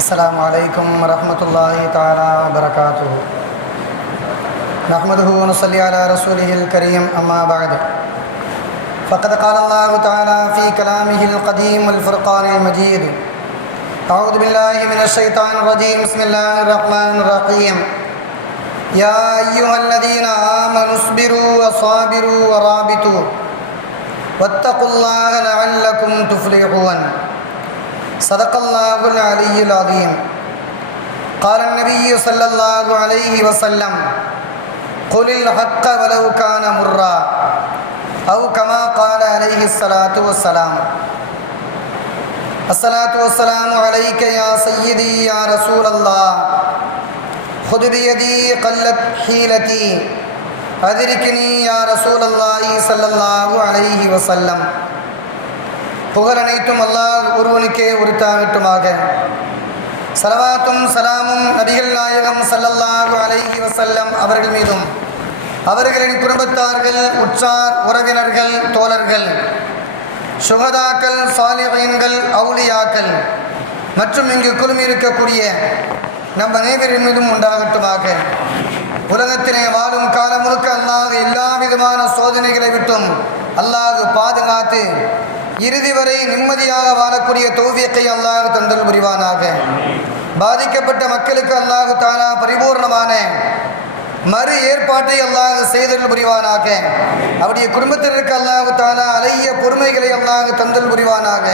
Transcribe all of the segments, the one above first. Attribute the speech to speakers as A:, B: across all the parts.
A: السلام عليكم ورحمة الله تعالى وبركاته. نحمده ونصلي على رسوله الكريم أما بعد. فقد قال الله تعالى في كلامه القديم والفرقان المجيد أعوذ بالله من الشيطان الرجيم بسم الله الرحمن الرحيم. يا أيها الذين آمنوا اصبروا وصابروا ورابطوا واتقوا الله لعلكم تفلحون. صدق الله العلي العظيم قال النبي صلى الله عليه وسلم قل الحق ولو كان مرا أو كما قال عليه الصلاة والسلام الصلاة والسلام عليك يا سيدي يا رسول الله خذ بيدي قلت حيلتي أدركني يا رسول الله صلى الله عليه وسلم புகழ் அனைத்தும் அல்லாஹ் ஒருவனுக்கே உரித்தாகட்டுமாக. சலவாத்தும் சலாமும் நபிகள் நாயகம் சல்லல்லாஹு அலைஹி வசல்லம் அவர்கள் மீதும். அவர்களின் குடும்பத்தார்கள் உற்றார் உறவினர்கள் தோழர்கள் சுகதாக்கள் சாலிகங்கள் அவுளியாக்கள் மற்றும் இங்கு குழுமி இருக்கக்கூடிய நம் அனைவரின் மீதும் உண்டாகட்டுமாக. உலகத்திலே வாழும் காலம் முழுக்க அல்லாது எல்லா விதமான சோதனைகளை விட்டும் அல்லாது பாதுகாத்து இறுதி வரை நிம்மதியாக வாழக்கூடிய தோவியத்தை அல்லாஹ் தந்தல் புரிவானாக. பாதிக்கப்பட்ட மக்களுக்கு அல்லாஹு தானா பரிபூர்ணமான மறு ஏற்பாட்டை அல்லாஹ் செய்தல் புரிவானாக. அவருடைய குடும்பத்தினருக்கு அல்லாஹு தானா அலைய பொறுமைகளை அல்லாஹ் தந்தல் புரிவானாக.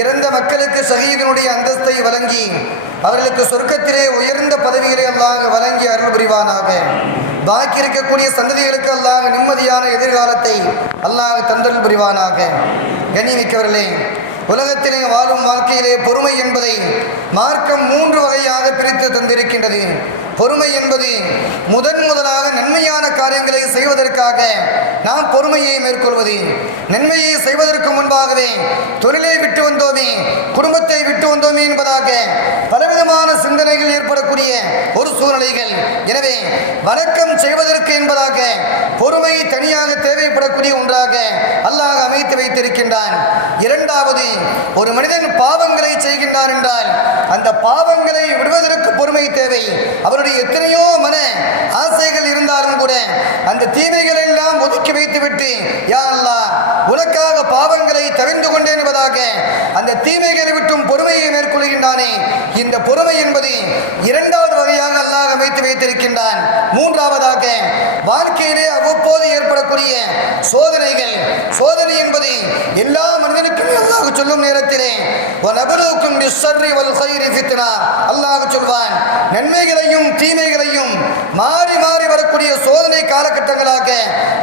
A: இறந்த மக்களுக்கு சகிதனுடைய அந்தஸ்தை வழங்கி அவர்களுக்கு சொர்க்கத்திலே உயர்ந்த பதவிகளை அல்லாஹ் வழங்கி அருள் புரிவானாக. பாக்கி இருக்கக்கூடிய சந்ததிகளுக்கு அல்லாஹ் நிம்மதியான எதிர்காலத்தை அல்லாஹ் தந்தல் புரிவானாக. கண்ணிமிக்கவர்களே உலகத்திலே வாழும் வாழ்க்கையிலே பொறுமை என்பதை மார்க்கம் மூன்று வகையாக பிரித்து தந்திருக்கின்றது. பொறுமை என்பது முதன் முதலாக நன்மையான காரியங்களை செய்வதற்காக நாம் பொறுமையை மேற்கொள்வது. நன்மையை செய்வதற்கு முன்பாகவே தொழிலை விட்டு வந்தோமே குடும்பத்தை விட்டு வந்தோமே என்பதாக பலவிதமான சிந்தனைகள் ஏற்படக்கூடிய ஒரு சூழ்நிலைகள். எனவே வணக்கம் செய்வதற்கு என்பதாக பொறுமை தனியாக தேவைப்படக்கூடிய ஒன்றாக அல்லாஹ் அமைத்து வைத்திருக்கின்றான். இரண்டாவது ஒரு மனிதன் பாவங்களை செய்கின்றார் என்றால் அந்த பாவங்களை விடுவதற்கு பொறுமை தேவை. அவருடைய எத்தனையோ மன ஆசைகள் இருந்தாலும் கூட அந்த தீமைகளை எல்லாம் ஒதுக்கி வைத்துவிட்டு யா அல்லா உனக்காக பாவங்களை தவிர்ந்து கொண்டேன் என்பதாக அந்த தீமைகளை விட்டும் பொறுமையை மேற்கொள்கின்றானே. இந்த பொறுமை என்பது இரண்டாவது அமைத்து வைத்திருக்கின்றான். மூன்றாவதாக வாழ்க்கையிலே அவ்வப்போது ஏற்படக்கூடிய சோதனைகள். சோதனை என்பது எல்லா மனிதனுக்கும் அல்லாஹ் சொல்லும் நேரத்திலே நபருக்கும் அல்லாஹ் சொல்வான் நன்மைகளையும் தீமைகளையும் மாறி மாறி வரக்கூடிய சோதனை காலகட்டங்களாக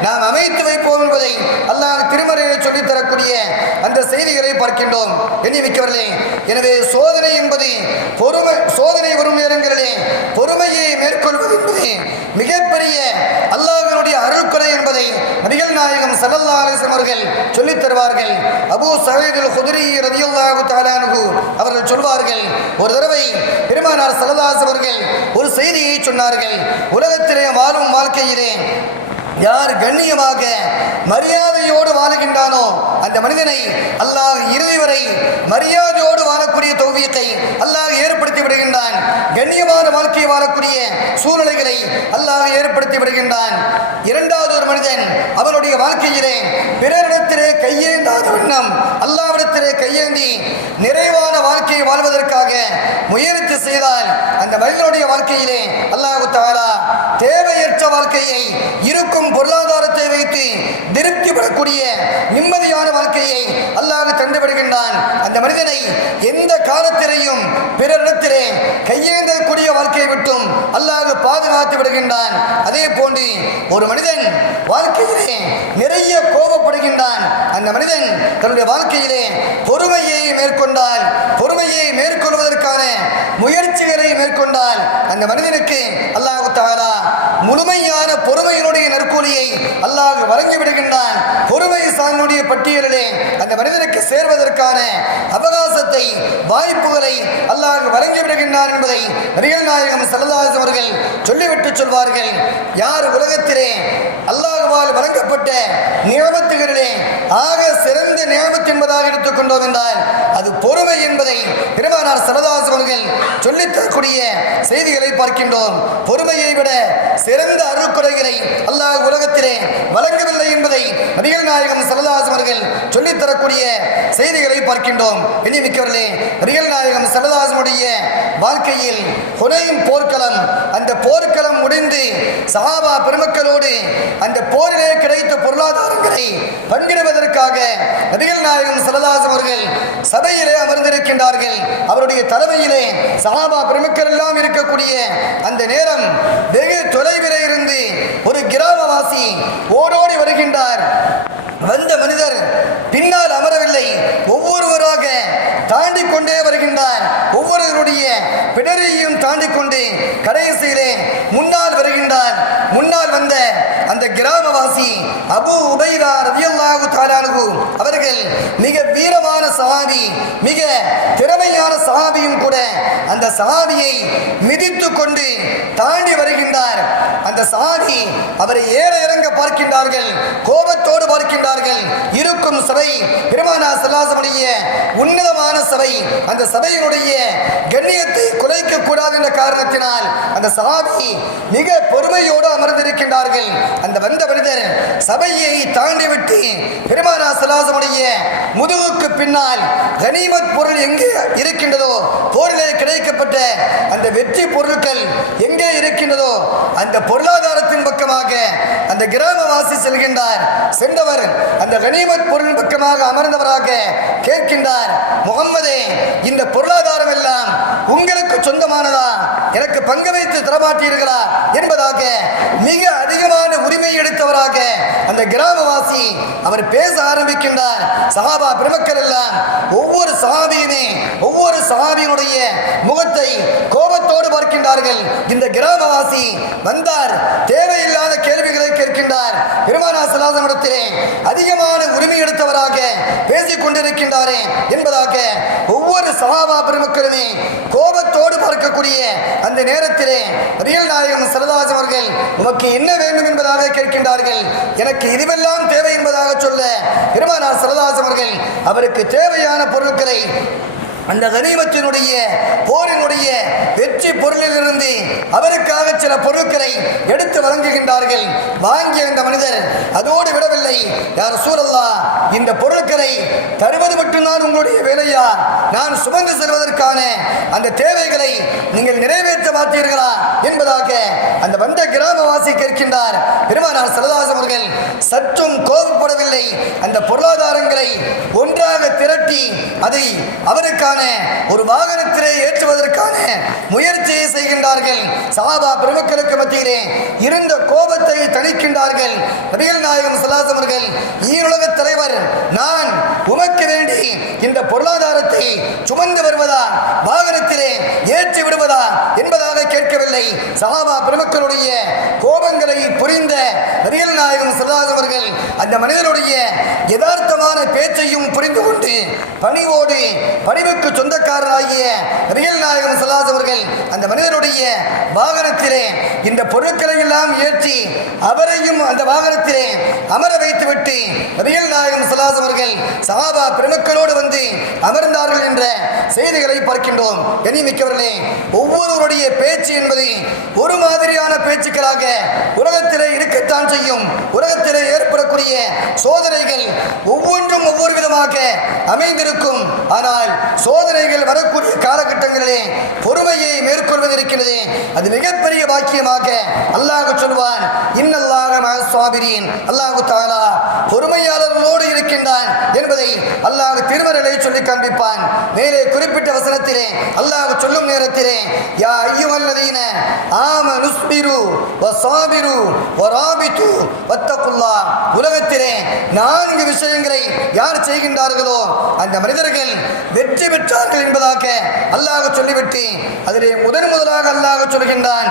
A: நாம் அமைத்து வைப்போம் என்பதை அல்லாஹ் திருமறையை சொல்லித் தரக்கூடிய அந்த செய்திகளை பார்க்கின்றோம். எண்ணி மிக்கவர்களே எனவே சோதனை என்பது பொறுமை சோதனை வரும் நேரங்களிலே பொறுமையை மேற்கொள்வது என்பது மிகப்பெரிய அல்லாஹினுடைய அருள்கொலை என்பதை நபிகள் நாயகம் சல்லல்லா அலிஸ்லாம் அவர்கள் சொல்லித் தருவார்கள். அபு சஹீதுல் குதிரி ரதியுல்லாஹு தாலானு அவர்கள் சொல்வார்கள் ஒரு தடவை பெருமானார் சல்லல்லாஹு அவர்கள் ஒரு செய்தியை சொன்னார்கள் உலகத்திலே வாழும் வாழ்க்கையிலே யார் கண்ணியமாக மரியாதையோடு வாழுகின்றானோ அந்த மனிதனை அல்லாஹ் இறுதி வரை மரியாதையோடு வாழக்கூடிய தௌவியத்தை அல்ல ஏற்படுத்தி விடுகின்றான் கண்ணியமான வாழ்க்கையை வாழக்கூடிய சூழ்நிலைகளை அல்லாஹ் ஏற்படுத்தி விடுகின்றான். இரண்டாவது ஒரு மனிதன் அவனுடைய வாழ்க்கையிலே பிறரிடத்திலே கையேந்தாத வண்ணம் அல்லாவிடத்திலே கையேந்தி நிறைவான வாழ்க்கையை வாழ்வதற்காக முயற்சி செய்தால் அந்த மனிதனுடைய வாழ்க்கையிலே அல்லாஹு தாரா தேவையற்ற வாழ்க்கையை இருக்கும் பொருளாதாரத்தை வைத்து திருப்திப்படக்கூடிய நிம்மதியான வாழ்க்கையை அல்லாஹ் தந்துவிடுகின்றான். அந்த மனிதனை எந்த காலத்திலேயும் பிறரிடத்திலே கையேந்தக்கூடிய வாழ்க்கையை விட்டும் அல்லாஹ் பாதுகாத்து விடுகின்றான். அதே போன்று ஒரு மனிதன் வாழ்க்கையிலே நிறைய கோபப்படுகின்றான். அந்த மனிதன் தன்னுடைய வாழ்க்கையிலே பொறுமையை மேற்கொண்டால் பொறுமையை மேற்கொள்வதற்கான முயற்சிகளை மேற்கொண்டால் அந்த மனிதனுக்கு அல்லாஹு தாரா முழுமையான பொறுமையினுடைய பொறுமையை அல்லாஹ் வழங்கி விடுகின்றான். பொறுமை சாதனுடைய பட்டியலிலே அந்த மனிதனுக்கு சேர்வதற்கான அவகாசத்தை வாய்ப்புகளை அல்லாஹ் வழங்கி விடுகின்றான் என்பதை நபிகள் நாயகம் செல்லதாஸ் அவர்கள் சொல்லிவிட்டு சொல்வார்கள். யார் உலகத்திலே அல்லாஹுவால் வழங்கப்பட்ட நியமத்துகளிலே ஆக சிறந்த நியமத்து என்பதாக எடுத்துக்கொண்டோம் என்றால் அது பொறுமை என்பதை பெருமானார் சரதாஸ் அவர்கள் சொல்லித்தரக்கூடிய செய்திகளை பார்க்கின்றோம். பொறுமையை விட சிறந்த அருட்கொடைகளை அல்லாஹ் உலக உலகத்திலே வழங்கவில்லை என்பதை நபிகள் நாயகம் சரதாசம் அவர்கள் சொல்லித் தரக்கூடிய செய்திகளை பார்க்கின்றோம். இனிமிக்கவர்களே நபிகள் நாயகம் சரதாசனுடைய வாழ்க்கையில் ஹுனையும் போர்க்களம் அந்த போர்க்களம் முடிந்து சஹாபா பெருமக்களோடு அந்த போரிலே கிடைத்த பொருளாதாரங்களை பங்கிடுவதற்காக நபிகள் நாயகம் சரதாசம் அவர்கள் சபையிலே அமர்ந்திருக்கின்றார்கள். அவருடைய தலைமையிலே சஹாபா பெருமக்கள் எல்லாம் இருக்கக்கூடிய அந்த நேரம் வெகு தொலைவிலே இருந்து ஒரு கிராமவாசி ஓடோடி வருகின்றார். வந்த மனிதர் பின்னால் அமரவில்லை. ஒவ்வொருவராக தாண்டி கொண்டே வருகின்றார். ஒவ்வொருவருடைய பிடரையும் தாண்டி கொண்டு கடைசியிலே முன்னால் வருகின்றார். முன்னால் வந்த அந்த கிராமவாசி அபு உபைதா ரதியல்லாஹு தாரானு அவர்கள் மிக வீரமான சஹாபி மிக சஹாபியும் கூட அந்த சஹாபியை மிதித்து கொண்டு தாண்டி வருகின்றார். அந்த சஹாபி அவரை ஏற இறங்க பார்க்கின்றார்கள் கோபத்தோடு பார்க்கின்றார்கள். இருக்கும் சபை பெருமானா சல்லாசமுடைய உன்னதமான சபை. அந்த சபையினுடைய கண்ணியத்தை குறைக்க கூடாது என்ற காரணத்தினால் அந்த சஹாபி மிக பொறுமையோடு அமர்ந்திருக்கின்றார்கள். அந்த வந்த மனிதர் சபையை தாண்டி விட்டு பெருமானா சல்லாசமுடைய முதுகுக்கு பின்னால் கனிமத் பொருள் எங்கே இருக்கின்றது போரிலே கிடைக்கப்பட்ட அந்த வெற்றி பொருட்கள் எங்கே இருக்கின்றதோ அந்த பொருளாதாரத்தின் பக்கமாக அந்த கிராமவாசி செல்கின்றார் சென்றவர் அந்த கனிமத் பொருள் பக்கமாக அமர்ந்தவராக கேட்கின்றார் முகம்மதே இந்த பொருளாதாரம் எல்லாம் உங்களுக்கு சொந்தமானதா? எனக்கு பங்கு வைத்து தரமாட்டீர்களா? என்பதாக மிக அதிகமான உரிமை எடுத்தவராக அந்த கிராமவாசி அவர் பேச ஆரம்பிக்கின்றார். சஹாபா பெருமக்கள் எல்லாம் ஒவ்வொரு சகாபியுமே ஒவ்வொரு சஹாபியினுடைய முகத்தை கோபத்தோடு பார்க்கின்றார்கள். இந்த கிராமவாசி வந்தார் தேவையில்லாத கேள்விகளை கேட்கின்றார். பெருமானா சலாசமிடத்திலே அதிகமான உரிமை எடுத்தவராக பேசிக் கொண்டிருக்கின்றாரே என்பதாக ஒவ்வொரு சகாபா பெருமக்களுமே கோபத்தோடு பார்க்கக்கூடிய அந்த நேரத்திலே ரியல் நாயகம் சரதாஸ் அவர்கள் உமக்கு என்ன வேண்டும் என்பதாக கேட்கின்றார்கள். எனக்கு இதுவெல்லாம் தேவை என்பதாக சொல்ல பெருமானார் சரதாஸ் அவர்கள் அவருக்கு தேவையான பொருட்களை அந்த கனிமத்தினுடைய போரினுடைய வெற்றி பொருளிலிருந்து அவருக்காக சில பொருட்களை எடுத்து வழங்குகின்றார்கள். வாங்கிய அந்த மனிதர் அதோடு விடவில்லை. யார் சூரல்லா இந்த பொருட்களை தருவது மட்டும்தான் உங்களுடைய வேலையா? நான் சுமந்து செல்வதற்கான அந்த தேவைகளை நீங்கள் நிறைவேற்ற மாட்டீர்களா? என்பதாக அந்த வந்த கிராமவாசி கேட்கின்றார். பெருமானார் சரதாஸ் அவர்கள் சற்றும் கோபப்படவில்லை. அந்த பொருளாதாரங்களை ஒன்றாக திரட்டி அதை அவருக்கான ஒரு வாகனத்திலே ஏற்றுவதற்கான முயற்சியை செய்கின்றார்கள். சஹாபா பெருமக்களுக்கு மத்தியிலே இருந்த கோபத்தை தணிக்கின்றார்கள். நபிகள் நாயகம் சலாஸ் அவர்கள் ஈருலக தலைவர் நான் உமக்கு வேண்டி இந்த பொருளாதாரத்தை சுமந்து வருவதா? வாகனத்திலே ஏற்றி விடுவதா? என்பதாக கேட்கவில்லை. சஹாபா மனிதனுடைய கோபங்களை புரிந்த நபிகள் நாயகம் சல்லாஸ் அவர்கள் அந்த மனிதனுடைய யதார்த்தமான பேச்சையும் புரிந்து கொண்டு பணிவோடு பணிவுக்கு சொந்தக்காரராகிய நபிகள் நாயகம் சல்லாஸ் அவர்கள் அந்த மனிதனுடைய வாகனத்திலே இந்த பொருட்களை எல்லாம் ஏற்றி அவரையும் அந்த வாகனத்திலே அமர வைத்துவிட்டு நபிகள் நாயகம் சல்லாஸ் அவர்கள் சஹாபா பெருமக்களோடு வந்து அமர்ந்தார்கள் என்ற செய்திகளை பார்க்கின்றோம். கனிமிக்கவர்களே ஒவ்வொருவருடைய பேச்சு என்பது ஒரு மாதிரியான பேச்சுக்களாக உலகத்திலே இருக்கத்தான் செய்யும். உலகத்திலே ஏற்படக்கூடிய சோதனைகள் ஒவ்வொன்றும் ஒவ்வொரு விதமாக அமைந்திருக்கும். ஆனால் சோதனைகள் வரக்கூடிய காலகட்டங்களிலே பொறுமையை மேற்கொள்வது இருக்கிறது. அது மிகப்பெரிய பாக்கியமாக அல்லாஹ் சொல்வான் இன்னல்லாக சுவாபிரின் அல்லாஹு தாலா பொறுமையாளர்களோடு இருக்கின்றான் என்பதை அல்லாஹ் திருமறையை சொல்லி காண்பிப்பான். மேலே குறிப்பிட்ட வசனத்திலே அல்லாஹ் சொல்லும் நேரத்திலே யா ஐயுவல்லதீன ஆம நுஸ்பிரு வசாபிரு வராபித்து வத்தகுல்லா. உலகத்திலே நான்கு விஷயங்களை யார் செய்கின்றார்களோ அந்த மனிதர்கள் வெற்றி பெற்றார்கள் என்பதாக அல்லாஹ் சொல்லிவிட்டு அதிலே முதன் முதலாக அல்லாஹ் சொல்கின்றான்.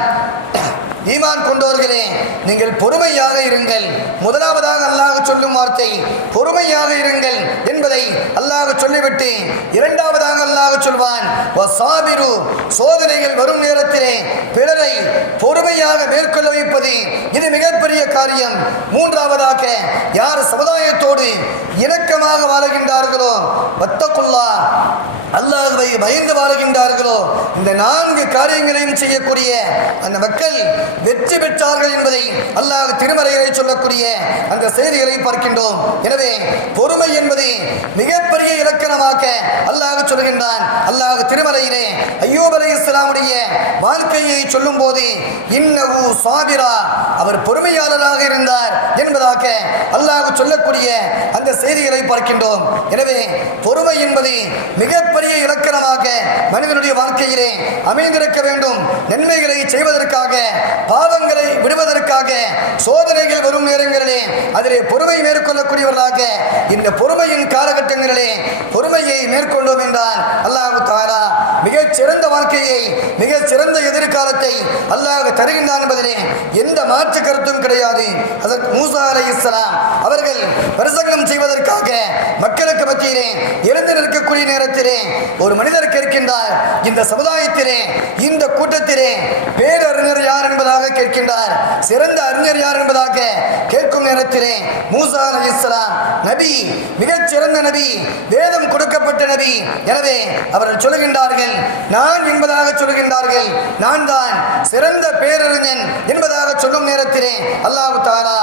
A: ஈமான் கொண்டோர்களே நீங்கள் பொறுமையாக இருங்கள். முதலாவதாக அல்லாஹ் சொல்லும் வார்த்தை பொறுமையாக இருங்கள் என்பதை அல்லாஹ் சொல்லிவிட்டு இரண்டாவதாக அல்லாஹ் சொல்வான் வசாபிரு சோதனைகள் வரும் நேரத்திலே பிறரை பொறுமையாக மேற்கொள்ள வைப்பது இது மிகப்பெரிய காரியம். மூன்றாவதாக யார் சமுதாயத்தோடு இணக்கமாக வாழுகின்றார்களோ வத்தக்குள்ளா அல்லாஹுவை பயந்து வாழ்கின்றார்களோ இந்த நான்கு காரியங்களையும் செய்யக்கூடிய அந்த மக்கள் வெற்றி பெற்றார்கள் என்பதை அல்லாஹ் திருமறைகளை சொல்லக்கூடிய அந்த செய்திகளை பார்க்கின்றோம். எனவே பொறுமை என்பது மிகப்பெரிய இலக்கணமாக அல்லாஹ் சொல்கின்றான். அல்லாஹ் திருமறையிலே ஐயோப் அலை இஸ்லாமுடைய வாழ்க்கையை சொல்லும் போது இன்னவு சாபிரா அவர் பொறுமையாளராக இருந்தார் என்பதாக அல்லாஹ் சொல்லக்கூடிய அந்த செய்திகளை பார்க்கின்றோம். எனவே பொறுமை என்பது மிகப்பெரிய இலக்கணமாக மனிதனுடைய வாழ்க்கையிலே அமைந்திருக்க வேண்டும். நன்மைகளை செய்வதற்காக பாவங்களை விடுவதற்காக சோதனைகள் வரும் நேரங்களிலே அதிலே பொறுமை மேற்கொள்ளக்கூடியவர்களாக இந்த பொறுமையின் காலகட்டங்களிலே பொறுமையை மேற்கொண்டோம் என்றால் அல்லாஹு தாரா மிகச் சிறந்த வாழ்க்கையை மிகச் சிறந்த எதிர்காலத்தை அல்லாஹ் தருகின்றான் என்பதிலே எந்த மாற்று கருத்தும் கிடையாது. அதற்கு மூசா அலை இஸ்லாம் அவர்கள் பிரசங்கம் செய்வதற்காக மக்களுக்கு மத்தியிலே எழுந்து நிற்கக்கூடிய நேரத்திலே ஒரு மனிதர் கேட்கின்றார் இந்த சமுதாயத்திலே இந்த கூட்டத்திலே பேரறிஞர் யார் என்பதாக கேட்கின்றார். சிறந்த அறிஞர் யார் என்பதாக கேட்கும் நேரத்திலே மூசா அலி இஸ்லாம் நபி மிகச் சிறந்த நபி வேதம் கொடுக்கப்பட்ட நபி. எனவே அவர்கள் சொல்லுகின்றார்கள் நான் என்பதாக சொல்லுகின்றார்கள் நான் தான் சிறந்த பேரறிஞன் என்பதாக சொல்லும் நேரத்திலே அல்லாஹு தாலா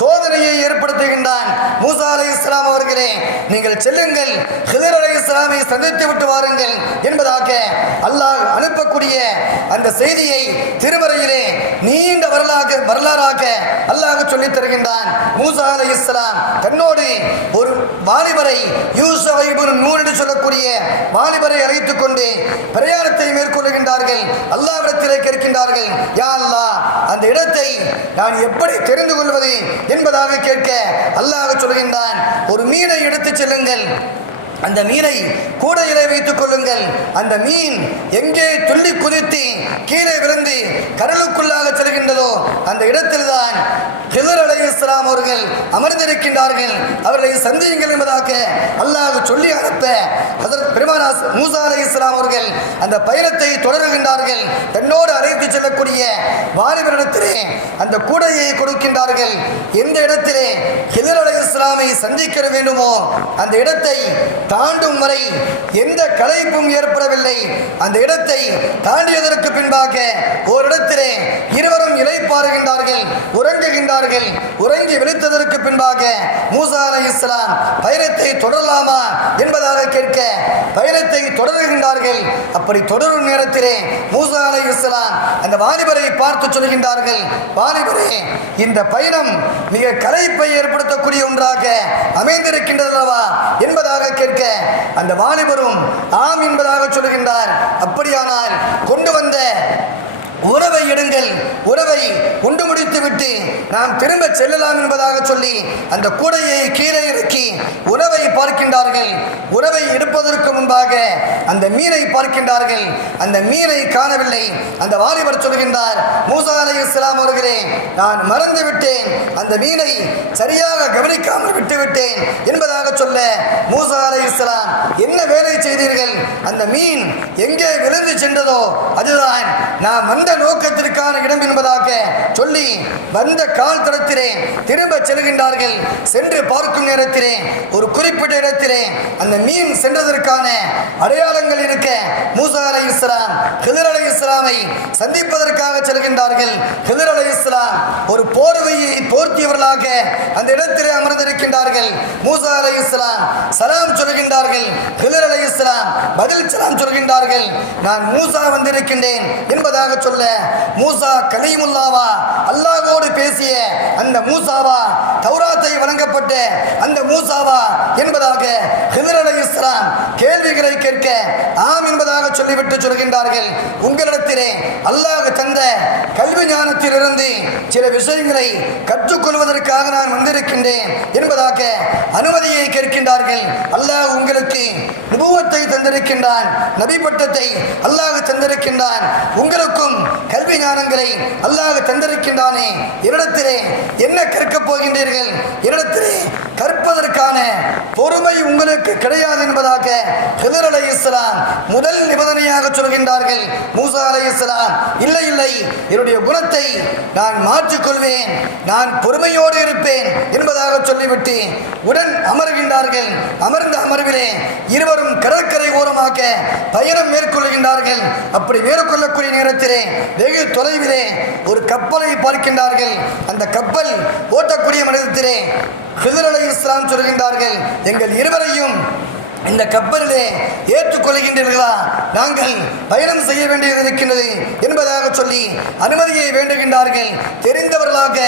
A: சோதனையை ஏற்படுத்துகின்றான். மூசா அலி இஸ்லாம் அவர்களே நீங்கள் செல்லுங்கள் ஹிதர் அலி இஸ்லாமை சந்தித்து விட்டு வாருங்கள் என்பதாக அல்லாஹ் அனுப்பக்கூடிய அந்த செய்தியை திருமறையிலே நீண்ட வரலாக வரலாறாக அல்லாஹ் சொல்லித் தருகின்றான். மூசா அலை இஸ்லாம் தன்னோடு ஒரு வாலிபரை யூசப் நூல் என்று சொல்லக்கூடிய வாலிபரை அழைத்துக் கொண்டு பிரயாணத்தை மேற்கொள்ளுகின்றார்கள் அல்லாவிடத்திலே கேட்கின்றார்கள் யா அல்லா அந்த இடத்தை நான் எப்படி தெரிந்து கொள்வது? என்பதாக கேட்க அல்லாஹ் சொல்கின்றான் ஒரு மீனை எடுத்துச் செல்லுங்கள். அந்த மீனை கூடையிலே வைத்துக் கொள்ளுங்கள். அந்த மீன் எங்கே துள்ளி குதித்து கீழே விழுந்து கடலுக்குள்ளாக செல்கின்றதோ அந்த இடத்தில்தான் ஹிதர் அலை இஸ்லாம் அவர்கள் அமர்ந்திருக்கின்றார்கள். அவர்களை சந்தியுங்கள் என்பதாக அல்லாஹ் சொல்லி அனுப்ப அதற்கு பெருமானாஸ் மூசா அலை இஸ்லாம் அவர்கள் அந்த பயணத்தை தொடருகின்றார்கள். தன்னோடு அழைத்து செல்லக்கூடிய வாலிபரிடத்திலே அந்த கூடையை கொடுக்கின்றார்கள். எந்த இடத்திலே ஹிதர் அலை இஸ்லாமை சந்திக்க வேண்டுமோ அந்த இடத்தை தாண்டும் வரை எந்த கலைப்பும் ஏற்படவில்லை. அந்த இடத்தை தாண்டியதற்கு பின்பாக ஓரிடத்திலே இருவரும் இலைப்பாறுகின்றார்கள் உறங்குகின்றார்கள். உறங்கி விழித்ததற்கு பின்பாக மூசா அலை இஸ்லாம் பயணத்தை தொடரலாமா? என்பதாக கேட்க பயணத்தை தொடருகின்றார்கள். அப்படி தொடரும் நேரத்திலே மூசா அலை இஸ்லாம் அந்த வாலிபரை பார்த்து சொல்கின்றார்கள் வாலிபரே இந்த பயணம் மிக கலைப்பை ஏற்படுத்தக்கூடிய ஒன்றாக அமைந்திருக்கின்றதல்லவா? என்பதாக கேட்க அந்த வாலிபரும் ஆம் என்பதாக சொல்கின்றார். அப்படியானால் கொண்டு வந்த உறவை எடுங்கள். உறவை கொண்டு முடித்து விட்டு நாம் திரும்ப செல்லலாம் என்பதாக சொல்லி அந்த கூடையை கீழே இறக்கி உறவை பார்க்கின்றார்கள். உறவை எடுப்பதற்கு முன்பாக அந்த மீனை பார்க்கின்றார்கள். அந்த மீனை காணவில்லை. அந்த வாலிபர் சொல்கின்றார் மூசா அலை இஸ்லாம் அவர்களே நான் மறந்து விட்டேன். அந்த மீனை சரியாக கவனிக்காமல் விட்டுவிட்டேன் என்பதாக சொல்ல மூசா அலை இஸ்லாம் என்ன வேலை செய்தீர்கள்? அந்த மீன் எங்கே விழுந்து சென்றதோ அதுதான். நான் வந்த நோக்கத்திற்கான இடம் என்பதாக சொல்லி வந்த கால் தடத்திலே திரும்ப செல்கின்றார்கள். சென்று பார்க்கும் நேரத்திலே ஒரு குறிப்பிட்ட இடத்திலே அந்த மீன் சென்றதற்கான அடையாளங்கள் இருக்க மூசா அலை இஸ்லாம் ஹிதர் அலை இஸ்லாமை சந்திப்பதற்காக செல்கின்றார்கள். ஹிதர் அலை இஸ்லாம் ஒரு போர்வையை போர்த்தியவர்களாக அந்த இடத்திலே அமர்ந்திருக்கின்றார்கள். மூசா அலை இஸ்லாம் சலாம் சொல்கின்றார்கள். ஹிதர் அலை இஸ்லாம் பதில் சலாம் சொல்கின்றார்கள். நான் மூசா வந்திருக்கின்றேன் என்பதாக சொல்ல மூசா கலீமுல்லாவா பேசி பேசிய அந்த மூசாவா தௌராத்தை வழங்கப்பட்ட அந்த மூசாவா என்பதாக ஹிதர் அலை இஸ்லாம் கேள்விகளை கேட்க ஆம் என்பதாக சொல்லிவிட்டு சொல்கின்றார்கள். உங்களிடத்திலே அல்லாஹ் தந்த கல்வி ஞானத்திலிருந்து சில விஷயங்களை கற்றுக்கொள்வதற்காக நான் வந்திருக்கின்றேன் என்பதாக அனுமதியை கேட்கின்றார்கள். அல்லாஹ் உங்களுக்கு நுபுவத்தை தந்திருக்கின்றான் நபி பட்டத்தை அல்லாஹ் தந்திருக்கின்றான். உங்களுக்கும் கல்வி ஞானங்களை அல்லாஹ் தந்திருக்கின்றானே என்னிடத்திலே என்ன கற்கப் போகின்றீர்கள்? என்னிடத்திலே கற்பதற்கான பொறுமை உங்களுக்கு கிடையாது என்பதாக ஹிதர் அலை இஸ்லாம் முதல் நிபந்தனையாக சொல்கின்றார்கள். மூசா அலை இஸ்லாம் இல்லை இல்லை என்னுடைய குணத்தை நான் மாற்றிக்கொள்வேன் நான் பொறுமையோடு இருப்பேன் என்பதாக சொல்லிவிட்டு உடன் அமர்கின்றார்கள். அமர்ந்த அமர்விலே இருவரும் கடற்கரை ஓரமாக பயணம் மேற்கொள்கின்றார்கள். அப்படி மேற்கொள்ளக்கூடிய நேரத்திலே வெகு தொலைவிலே ஒரு கப்பலை பார்க்கின்றார்கள். அந்த கப்பல் ஓட்டக்கூடிய மனிதத்திலே ஹிதர் அலி இஸ்லாம் சொல்கின்றார்கள் எங்கள் இருவரையும் இந்த கப்பலிலே ஏற்றுக்கொள்கின்றீர்களா நாங்கள் பயணம் செய்ய வேண்டியது இருக்கின்றது என்பதாக சொல்லி அனுமதியை வேண்டுகின்றார்கள். தெரிந்தவர்களாக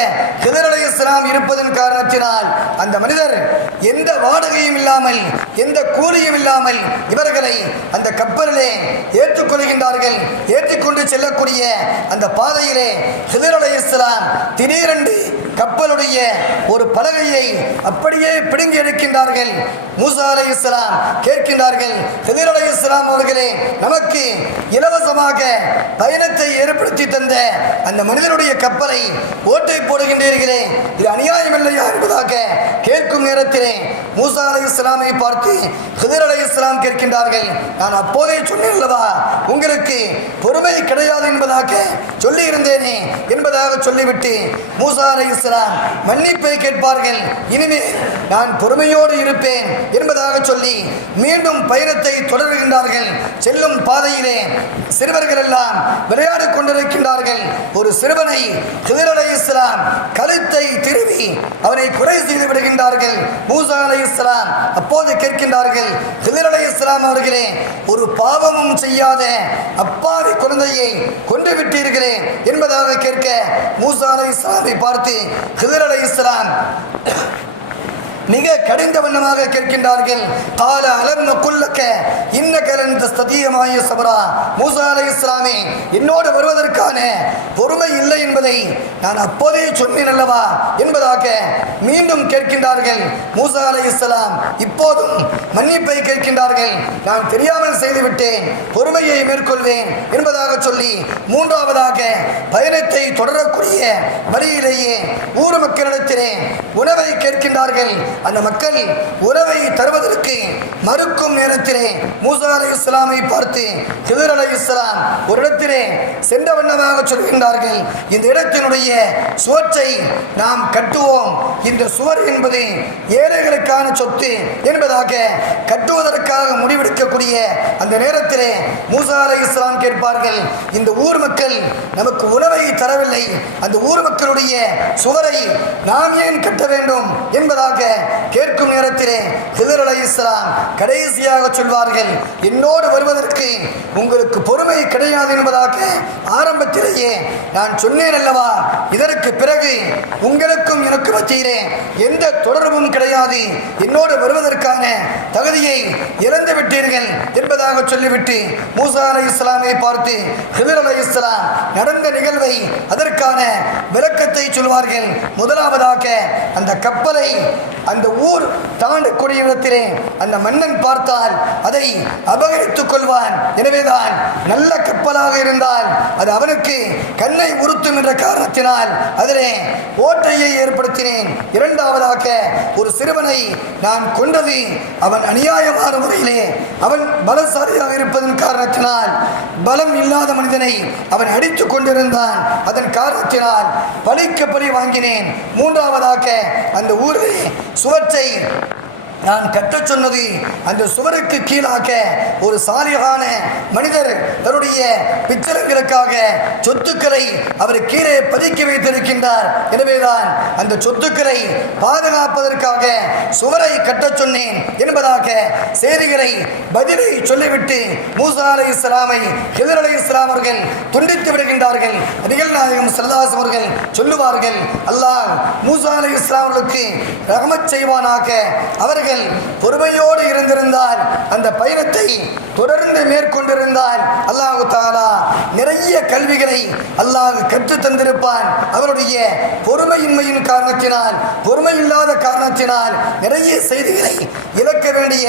A: ஹிதர் அலை இஸ்லாம் இருப்பதன் காரணத்தினால் அந்த மனிதர் எந்த வாடகையும் இல்லாமல் எந்த கூலியும் இல்லாமல் இவர்களை அந்த கப்பலிலே ஏற்றுக்கொள்கின்றார்கள். ஏற்றிக்கொண்டு செல்லக்கூடிய அந்த பாதையிலே ஹிதர் அலை இஸ்லாம் திடீரென்று கப்பலுடைய ஒரு பலகையை அப்படியே பிடுங்கி எடுக்கின்றார்கள். மூசா அலை இஸ்லாம் கேட்கின்றார்கள் ஹிதர் அலை இஸ்லாம் அவர்களே நமக்கு இலவசமாக பயணத்தை ஏற்படுத்தி தந்த அந்த மனிதனுடைய கப்பலை ஓட்டை போடுகின்றீர்களே இது அநியாயம் இல்லையா என்பதாக கேட்கும் நேரத்திலே மூசா அலை இஸ்லாமை பார்த்து ஹிதர் அலை இஸ்லாம் கேட்கின்றார்கள் நான் அப்போதே சொன்னேன் அல்லவா உங்களுக்கு பொறுமை கிடையாது என்பதாக சொல்லி இருந்தேனே என்பதாக சொல்லிவிட்டு மூசா அலை இஸ்லாம் மன்னிப்பை கேட்பார்கள். இனிமேல் நான் பொறுமையோடு இருப்பேன் என்பதாக சொல்லி மீண்டும் பயணத்தை தொடர்கின்றார்கள். செல்லும் பாதையிலே சிறுவர்கள் எல்லாம் விளையாடிக் கொண்டிருக்கின்றார்கள். ஒரு சிறுவனை ஹிதர் இஸ்லாம் கருத்தை திருவி அவனை குறை செய்து விடுகின்றார்கள். மூசா அலை இஸ்லாம் அப்போது கேட்கின்றார்கள் ஹிதர் அலை இஸ்லாம் அவர்களே ஒரு பாவமும் செய்யாத அப்பாவி குழந்தையை கொன்று விட்டீர்களே என்பதாக கேட்க மூசா அலை இஸ்லாமை பார்த்து ஹிதர் அலை இஸ்லாம் மிக கடிந்த வண்ணமாக கேட்கின்றார்கள். கால அலம் குல்லக்க இன்ன கலந்த ஸ்ததியமாய சபரா மூசா அலை இஸ்லாமே என்னோடு வருவதற்கான பொறுமை இல்லை என்பதை நான் அப்போதே சொன்னேன் அல்லவா? என்பதாக மீண்டும் கேட்கின்றார்கள். மூசா அலை இஸ்லாம் இப்போதும் மன்னிப்பை கேட்கின்றார்கள். நான் தெரியாமல் செய்துவிட்டேன் பொறுமையை மேற்கொள்வேன் என்பதாக சொல்லி மூன்றாவதாக பயணத்தை தொடரக்கூடிய வழியிலேயே ஊர் மக்களிடத்திலே உணவை கேட்கின்றார்கள். அந்த மக்கள் உறவை தருவதற்கு மறுக்கும் நேரத்திலே மூசா அலை இஸ்லாமை பார்த்து ஹிதர் அலை இஸ்லாம் ஒரு இடத்திலே சென்ற வண்ணமாக சொல்கின்றார்கள் இந்த இடத்தினுடைய சுவற்றை நாம் கட்டுவோம். இந்த சுவர் என்பது ஏழைகளுக்கான சொத்து என்பதாக கட்டுவதற்காக முடிவெடுக்கக்கூடிய அந்த நேரத்திலே மூசா அலை இஸ்லாம் கேட்பார்கள் இந்த ஊர் மக்கள் நமக்கு உணவை தரவில்லை அந்த ஊர் மக்களுடைய சுவரை நாம் ஏன் கட்ட வேண்டும் என்பதாக கேட்கும் நேரத்திலே ஹிதர் அலை இஸ்லாம் கடைசியாக சொல்வார்கள் என்னோடு வருவதற்கு உங்களுக்கு பொறுமை கிடையாது என்பதாக ஆரம்பத்திலேயே நான் சொன்னேன் அல்லவா? இதற்கு பிறகு உங்களுக்கும் எனக்கு மத்தியிலே எந்த தொடர்பும் கிடையாது. என்னோடு வருவதற்கான தகுதியை இழந்து விட்டீர்கள் என்பதாக சொல்லிவிட்டு மூசா அலை இஸ்லாமை பார்த்து ஹிதர் அலை இஸ்லாம் நடந்த நிகழ்வை அதற்கான விளக்கத்தை சொல்வார்கள். முதலாவதாக அந்த கப்பலை அந்த ஊர் தாண்டக்கூடிய இடத்திலே அந்த மன்னன் பார்த்தால் அதை அபகரித்துக் கொள்வான். எனவேதான் நல்ல கப்பலாக இருந்தால் அது அவனுக்கு கண்ணை உறுத்தும் என்ற காரணத்தினால் அதிலே ஓட்டையை ஏற்படுத்தினேன். இரண்டாவதாக ஒரு சிறுவனை நான் கொண்டது அவன் அநியாயமான முறையிலே. அவன் பலசாலியாக இருப்பதன் காரணத்தினால் பலம் இல்லாத மனிதனை அவன் அடித்து கொண்டிருந்தான். அதன் காரணத்தினால் பழிக்க பழி வாங்கினேன். மூன்றாவதாக அந்த ஊரிலே சுவற்றை நான் கட்டச் சொன்னது அந்த சுவருக்கு கீழாக ஒரு சாலிகான மனிதர் தன்னுடைய பிச்சரங்களுக்காக சொத்துக்களை அவர் கீழே பதுக்கி வைத்திருக்கின்றார். எனவேதான் அந்த சொத்துக்களை பாதுகாப்பதற்காக சுவரை கட்டச் சொன்னேன் என்பதாக செய்திகளை பதிலை சொல்லிவிட்டு மூசா அலை இஸ்லாமை ஹிதர் அலை இஸ்லாம் அவர்கள் துண்டித்து விடுகின்றார்கள். நிகழ்நாயகம் சல்லாஸ் அவர்கள் சொல்லுவார்கள் அல்லாஹ் மூசா அலை இஸ்லாம் அவர்களுக்கு ரஹமத் செய்வானாக. அவர்கள் பொறுமையோடு இருந்திருந்தால் அந்த பயணத்தை தொடர்ந்து மேற்கொண்டிருந்தால் அல்லாஹு தாலா நிறைய கல்விகளை அல்லாஹ் கற்று தந்திருப்பான். அவருடைய பொறுமையின்மையின் காரணத்தினால் பொறுமை இல்லாத காரணத்தினால் நிறைய செய்திகளை இழக்க வேண்டிய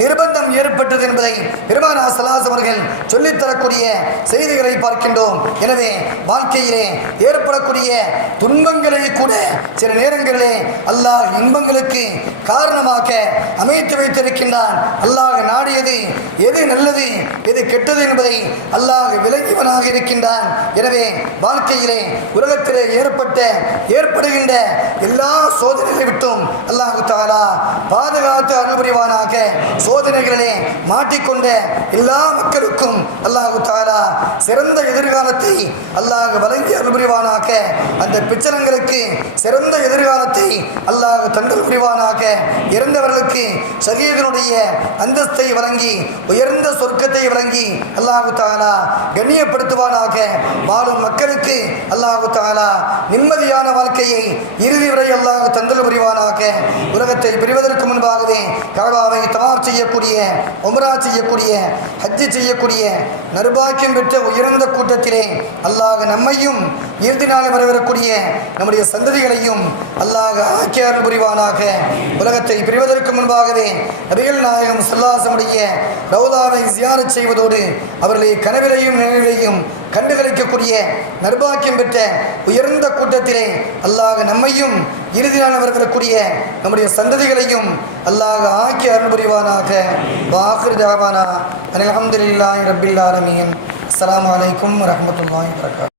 A: நிர்பந்தம் ஏற்பட்டது என்பதை பெருமானா சலாஸ் அவர்கள் சொல்லித்தரக்கூடிய செய்திகளை பார்க்கின்றோம். எனவே வாழ்க்கையிலே ஏற்படக்கூடிய துன்பங்களை கூட சில நேரங்களிலே அல்லாஹ் இன்பங்களுக்கு காரணமாக அமைத்து வைத்திருக்கின்றான். அல்லாஹ் நாடியது எது நல்லது எது கெட்டது என்பதை அல்லாஹ் விலகியவனாக இருக்கின்றான். எனவே வாழ்க்கையிலே உலகத்திலே ஏற்பட்ட ஏற்படுகின்ற எல்லா சோதனைகளை விட்டும் அல்லாஹு தாலா பாதுகாத்து அனுபுரிவானாக சோதனைகளிலே மாட்டிக்கொண்ட எல்லா மக்களுக்கும் அல்லாஹு தாலா சிறந்த எதிர்காலத்தை அல்லாஹ் வழங்கி அனுபுரிவானாக அந்த பிச்சனங்களுக்கு சிறந்த எதிர்காலத்தை அல்லாஹ் தந்தல் புரிவானாக. இறந்தவர்கள் அவர்களுக்கு சகீதனுடைய அந்தஸ்தை வழங்கி உயர்ந்த சொர்க்கத்தை வழங்கி அல்லாஹு தாலா கண்ணியப்படுத்துவானாக. வாழும் மக்களுக்கு அல்லாஹு தாலா நிம்மதியான வாழ்க்கையை இறுதி வரை அல்லாஹ் தந்தல் புரிவானாக. உலகத்தை பிரிவதற்கு முன்பாகவே கழவாவை தவாப் செய்யக்கூடிய உமரா செய்யக்கூடிய ஹஜ்ஜு செய்யக்கூடிய நர்பாக்கியம் பெற்ற உயர்ந்த கூட்டத்திலே அல்லாஹ் நம்மையும் இறுதி நாள் வரவிடக்கூடிய நம்முடைய சந்ததிகளையும் அல்லாஹ் ஆக்கியார் புரிவானாக. உலகத்தை பிரிவதற்கு முன்பாகவே நபிகள் நாயகம் சல்லாசமுடைய ரவுதாவை ஜியாரச் செய்வதோடு அவர்களை கனவிலையும் நினைவிலையும் கண்டுகளிக்கக்கூடிய நர்பாக்கியம் பெற்ற உயர்ந்த கூட்டத்திலே அல்லாஹ் நம்மையும் இறுதி நாள் வரவிடக்கூடிய நம்முடைய சந்ததிகளையும் அல்லாஹ் ஆக்கி அருள் புரிவானாக வாஹிர் தாவானா. அலமதுல்லாஹி ரபில் ஆலமீன். அஸ்ஸலாமு அலைக்கும் வரஹ்மத்துல்லாஹி வரகாத்துஹு